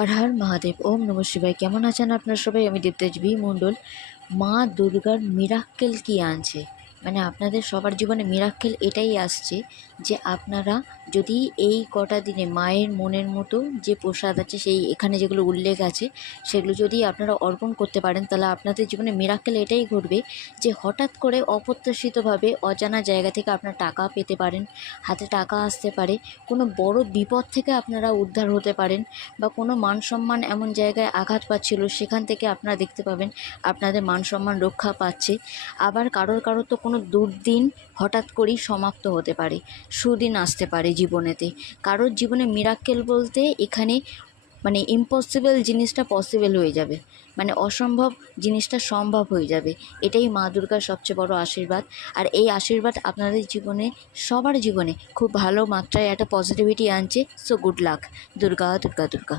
হর হর মহাদেব। ওম নমঃ শিবায়। কেমন আছেন আপনারা সবাই? আমি দেবতেজ ভি মণ্ডল। মা দুর্গার মিরাক্কেল কি আনছে, মানে আপনাদের সবার জীবনে মিরাক্কেল এটাই আসছে যে আপনারা যদি এই কটা দিনে মায়ের মনের মতো যে প্রসাদ আছে, সেই এখানে যেগুলো উল্লেখ আছে সেগুলো যদি আপনারা অর্পণ করতে পারেন, তাহলে আপনাদের জীবনে মিরাক্কেল এটাই ঘটবে যে হঠাৎ করে অপ্রত্যাশিতভাবে অজানা জায়গা থেকে আপনার টাকা পেতে পারেন, হাতে টাকা আসতে পারে, কোনো বড় বিপদ থেকে আপনারা উদ্ধার হতে পারেন, বা কোনো মান সম্মান এমন জায়গায় আঘাত পাচ্ছিল সেখান থেকে আপনারা দেখতে পাবেন আপনাদের মান সম্মান রক্ষা পাচ্ছে। আবার কারোর তো কোনো দুর্দিন হঠাৎ করেই সমাপ্ত হতে পারে, সুদিন আসতে পারে জীবনেতে। কারোর জীবনে মিরাক্কেল বলতে এখানে মানে ইম্পসিবল জিনিসটা পসিবল হয়ে যাবে, মানে অসম্ভব জিনিসটা সম্ভব হয়ে যাবে। এটাই মা দুর্গার সবচেয়ে বড় আশীর্বাদ। আর এই আশীর্বাদ আপনাদের জীবনে, সবার জীবনে খুব ভালো মাত্রায় একটা পজিটিভিটি আনছে। So good luck. Durga Durga Durga.